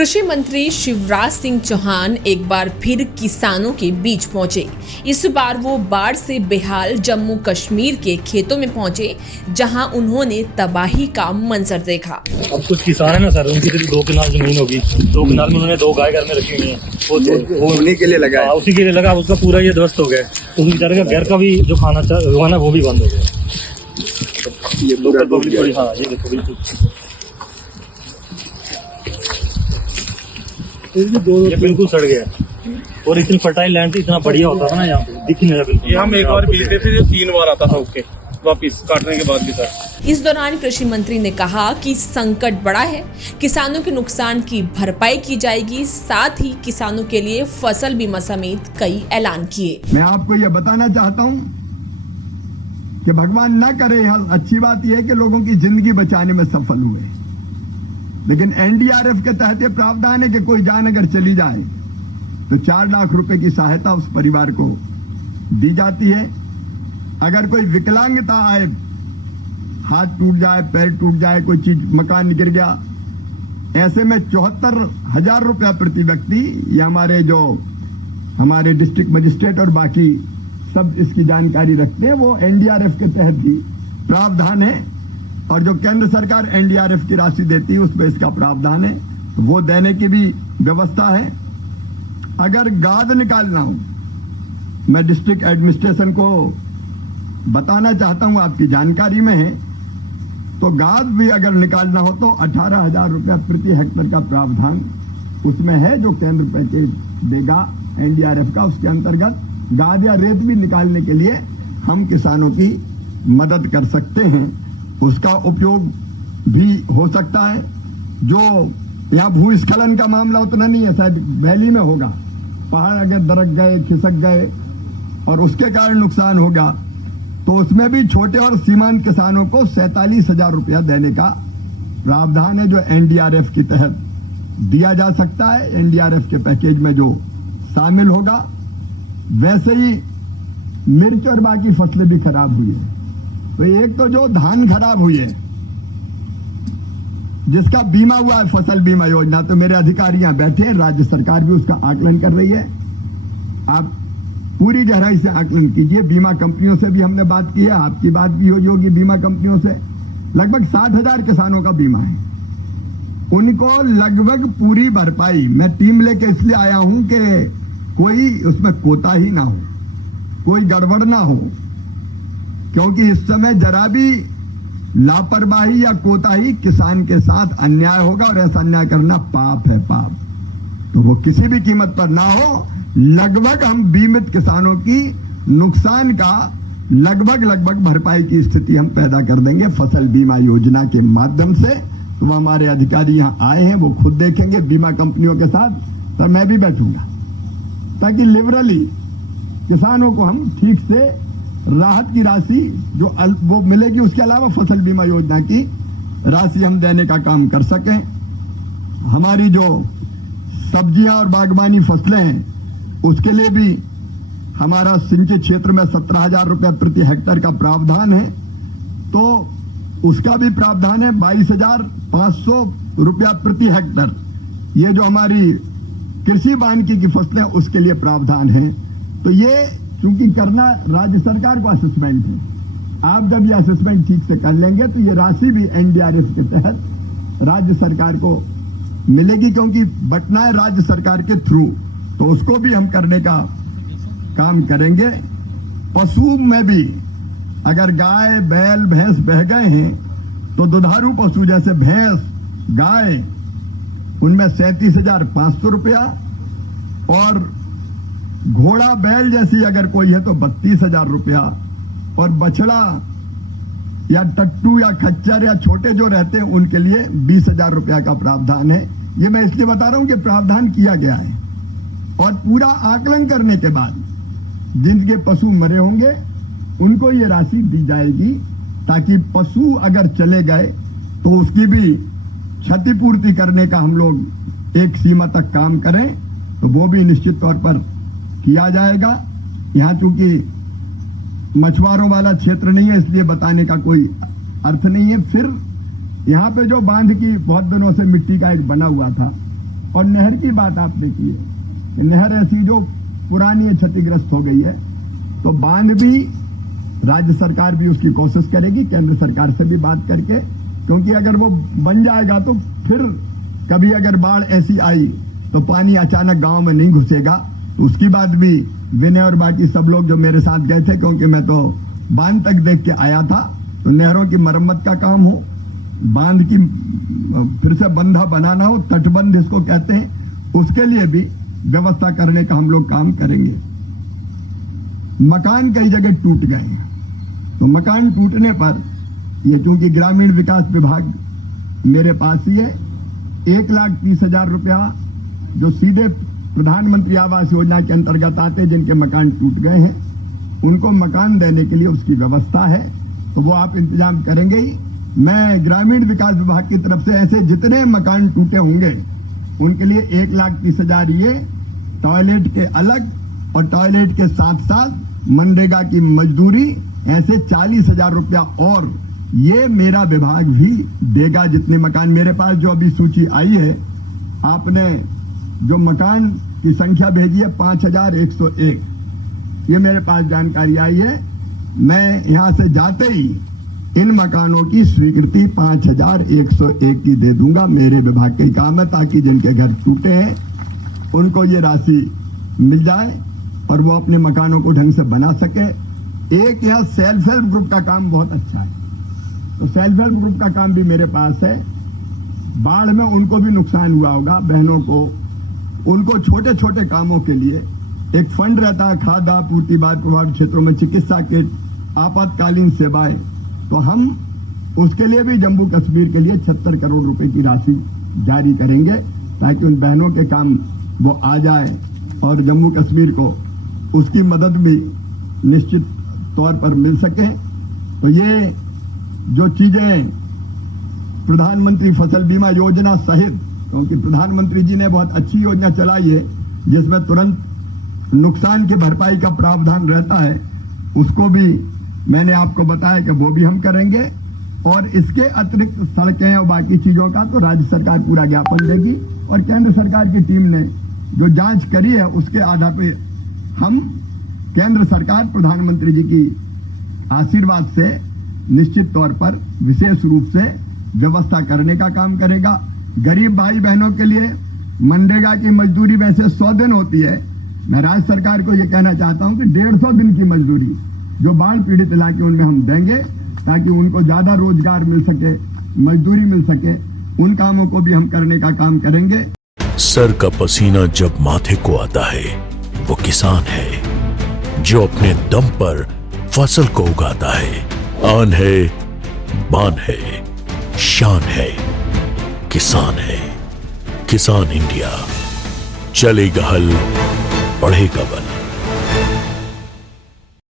कृषि मंत्री शिवराज सिंह चौहान एक बार फिर किसानों के बीच पहुंचे। इस बार वो बाढ़ से बेहाल जम्मू कश्मीर के खेतों में पहुंचे, जहां उन्होंने तबाही का मंजर देखा। अब कुछ किसान है ना सर, उनकी सिर्फ 2 कनाल जमीन होगी, 2 कनाल में उन्होंने 2 गाय घर में रखी हुई है, वो उन्हीं के लिए लगा, उसी के लिए लगा। उसका पूरा ये ध्वस्त हो गया, तो उनकी तरह का घर का भी जो खाना उगाना वो भी बंद हो गया। ये पूरा हाँ, ये देखो बिल्कुल ये बिल्कुल सड़ गया। और इतनी फर्टाइल लैंड इतना बढ़िया होता था ना, यहाँ पे दिख नहीं रहा बिल्कुल। ये हम एक बार बीते थे, जो 3 बार आता था उसके वापिस काटने के बाद भी सर। इस दौरान कृषि मंत्री ने कहा कि संकट बड़ा है, किसानों के नुकसान की भरपाई की जाएगी, साथ ही किसानों के लिए फसल बीमा समेत कई ऐलान किए। मैं आपको ये बताना चाहता हूँ कि भगवान ना करे, अच्छी बात यह है कि लोगों की जिंदगी बचाने में सफल हुए, लेकिन एनडीआरएफ के तहत ये प्रावधान है कि कोई जान अगर चली जाए तो 4 लाख रुपए की सहायता उस परिवार को दी जाती है। अगर कोई विकलांगता आए, हाथ टूट जाए, पैर टूट जाए, कोई चीज मकान गिर गया, ऐसे में 74,000 रुपया प्रति व्यक्ति, ये हमारे डिस्ट्रिक्ट मजिस्ट्रेट और बाकी सब इसकी जानकारी रखते हैं, वो एनडीआरएफ के तहत भी प्रावधान है। और जो केंद्र सरकार एनडीआरएफ की राशि देती है उसमें इसका प्रावधान है, तो वो देने की भी व्यवस्था है। अगर गाद निकालना हो, मैं डिस्ट्रिक्ट एडमिनिस्ट्रेशन को बताना चाहता हूं, आपकी जानकारी में है, तो गाद भी अगर निकालना हो तो 18,000 रुपया प्रति हेक्टेयर का प्रावधान उसमें है, जो केंद्र पैकेज देगा एनडीआरएफ का। उसके अंतर्गत गाद या रेत भी निकालने के लिए हम किसानों की मदद कर सकते हैं, उसका उपयोग भी हो सकता है। जो यहाँ भूस्खलन का मामला उतना नहीं है, शायद वैली में होगा, पहाड़ अगर दरक गए, खिसक गए और उसके कारण नुकसान होगा, तो उसमें भी छोटे और सीमांत किसानों को 47,000 रुपया देने का प्रावधान है, जो एनडीआरएफ के तहत दिया जा सकता है। एनडीआरएफ के पैकेज में जो शामिल होगा। वैसे ही मिर्च और बाकी फसलें भी खराब हुई है, तो एक तो जो धान खराब हुई है जिसका बीमा हुआ है, फसल बीमा योजना, तो मेरे अधिकारी यहां बैठे हैं, राज्य सरकार भी उसका आकलन कर रही है। आप पूरी गहराई से आकलन कीजिए। बीमा कंपनियों से भी हमने बात की है, आपकी बात भी हुई होगी बीमा कंपनियों से। लगभग 60,000 किसानों का बीमा है, उनको लगभग पूरी भरपाई। मैं टीम लेके इसलिए आया हूं कि कोई उसमें कोताही ना हो, कोई गड़बड़ ना हो, क्योंकि इस समय जरा भी लापरवाही या कोताही किसान के साथ अन्याय होगा, और ऐसा अन्याय करना पाप है, पाप। तो वो किसी भी कीमत पर ना हो। लगभग हम बीमित किसानों की नुकसान का लगभग भरपाई की स्थिति हम पैदा कर देंगे फसल बीमा योजना के माध्यम से। तो वो हमारे अधिकारी यहाँ आए हैं, वो खुद देखेंगे बीमा कंपनियों के साथ, तो मैं भी बैठूंगा ताकि लिबरली किसानों को हम ठीक से राहत की राशि जो वो मिलेगी, उसके अलावा फसल बीमा योजना की राशि हम देने का काम कर सकें। हमारी जो सब्जियां और बागवानी फसलें हैं, उसके लिए भी हमारा सिंचित क्षेत्र में 17,000 रुपया प्रति हेक्टेयर का प्रावधान है, तो उसका भी प्रावधान है 22,500 रुपया प्रति हेक्टेयर। ये जो हमारी कृषि वानिकी की फसलें, उसके लिए प्रावधान है। तो ये चूंकि करना राज्य सरकार को असेसमेंट है, आप जब ये असेसमेंट ठीक से कर लेंगे तो ये राशि भी एनडीआरएफ के तहत राज्य सरकार को मिलेगी, क्योंकि बटना है राज्य सरकार के थ्रू, तो उसको भी हम करने का काम करेंगे। पशु में भी अगर गाय, बैल, भैंस बह गए हैं, तो दुधारू पशु जैसे भैंस, गाय, उनमें 37,500 रुपया, और घोड़ा, बैल जैसी अगर कोई है तो 32,000 रुपया, और बछड़ा या टट्टू या खच्चर या छोटे जो रहते हैं उनके लिए 20,000 रुपया का प्रावधान है। ये मैं इसलिए बता रहा हूं कि प्रावधान किया गया है, और पूरा आकलन करने के बाद जिनके पशु मरे होंगे उनको ये राशि दी जाएगी, ताकि पशु अगर चले गए तो उसकी भी क्षतिपूर्ति करने का हम लोग एक सीमा तक काम करें, तो वो भी निश्चित तौर पर किया जाएगा। यहाँ चूंकि मछुआरों वाला क्षेत्र नहीं है, इसलिए बताने का कोई अर्थ नहीं है। फिर यहाँ पे जो बांध की बहुत दिनों से मिट्टी का एक बना हुआ था, और नहर की बात आपने की है कि नहर ऐसी जो पुरानी है, क्षतिग्रस्त हो गई है, तो बांध भी राज्य सरकार भी उसकी कोशिश करेगी, केंद्र सरकार से भी बात करके, क्योंकि अगर वो बन जाएगा तो फिर कभी अगर बाढ़ ऐसी आई तो पानी अचानक गांव में नहीं घुसेगा। तो उसकी बात भी विनय और बाकी सब लोग जो मेरे साथ गए थे, क्योंकि मैं तो बांध तक देख के आया था, तो नहरों की मरम्मत का काम हो, बांध की फिर से बंधा बनाना हो, तटबंध इसको कहते हैं, उसके लिए भी व्यवस्था करने का हम लोग काम करेंगे। मकान कई जगह टूट गए हैं, तो मकान टूटने पर ये चूंकि ग्रामीण विकास विभाग मेरे पास ही है, 1,30,000 रुपया जो सीधे प्रधानमंत्री आवास योजना के अंतर्गत आते, जिनके मकान टूट गए हैं उनको मकान देने के लिए उसकी व्यवस्था है, तो वो आप इंतजाम करेंगे ही। मैं ग्रामीण विकास विभाग की तरफ से ऐसे जितने मकान टूटे होंगे उनके लिए 1,30,000 ये टॉयलेट के अलग, और टॉयलेट के साथ साथ मनरेगा की मजदूरी, ऐसे 40,000 रुपया और ये मेरा विभाग भी देगा। जितने मकान मेरे पास जो अभी सूची आई है, आपने जो मकान की संख्या भेजी है 5,101, ये मेरे पास जानकारी आई है। मैं यहां से जाते ही इन मकानों की स्वीकृति 5,101 की दे दूंगा। मेरे विभाग का ही काम है, ताकि जिनके घर टूटे हैं उनको ये राशि मिल जाए और वो अपने मकानों को ढंग से बना सके। एक यहाँ सेल्फ हेल्प ग्रुप का काम बहुत अच्छा है, तो सेल्फ हेल्प ग्रुप का काम भी मेरे पास है। बाढ़ में उनको भी नुकसान हुआ होगा, बहनों को, उनको छोटे छोटे कामों के लिए एक फंड रहता है, खाद्य आपूर्ति बाढ़ प्रभावित क्षेत्रों में चिकित्सा किट, आपातकालीन सेवाएं, तो हम उसके लिए भी जम्मू कश्मीर के लिए 76 करोड़ रुपए की राशि जारी करेंगे, ताकि उन बहनों के काम वो आ जाए और जम्मू कश्मीर को उसकी मदद भी निश्चित तौर पर मिल सके। तो ये जो चीजें प्रधानमंत्री फसल बीमा योजना सहित, क्योंकि प्रधानमंत्री जी ने बहुत अच्छी योजना चलाई है जिसमें तुरंत नुकसान की भरपाई का प्रावधान रहता है, उसको भी मैंने आपको बताया कि वो भी हम करेंगे। और इसके अतिरिक्त सड़कें और बाकी चीजों का तो राज्य सरकार पूरा ज्ञापन देगी, और केंद्र सरकार की टीम ने जो जांच करी है उसके आधार पर हम केंद्र सरकार प्रधानमंत्री जी की आशीर्वाद से निश्चित तौर पर विशेष रूप से व्यवस्था करने का काम करेगा। गरीब भाई बहनों के लिए मनरेगा की मजदूरी वैसे 100 दिन होती है, मैं राज्य सरकार को यह कहना चाहता हूं कि 150 दिन की मजदूरी जो बाढ़ पीड़ित इलाके उनमें हम देंगे, ताकि उनको ज्यादा रोजगार मिल सके, मजदूरी मिल सके। उन कामों को भी हम करने का काम करेंगे। सर का पसीना जब माथे को आता है वो किसान है जो अपने दम पर फसल को उगाता है। आन है, बान है, शान है, किसान है। किसान इंडिया, चलेगा हल, बढ़ेगा बल।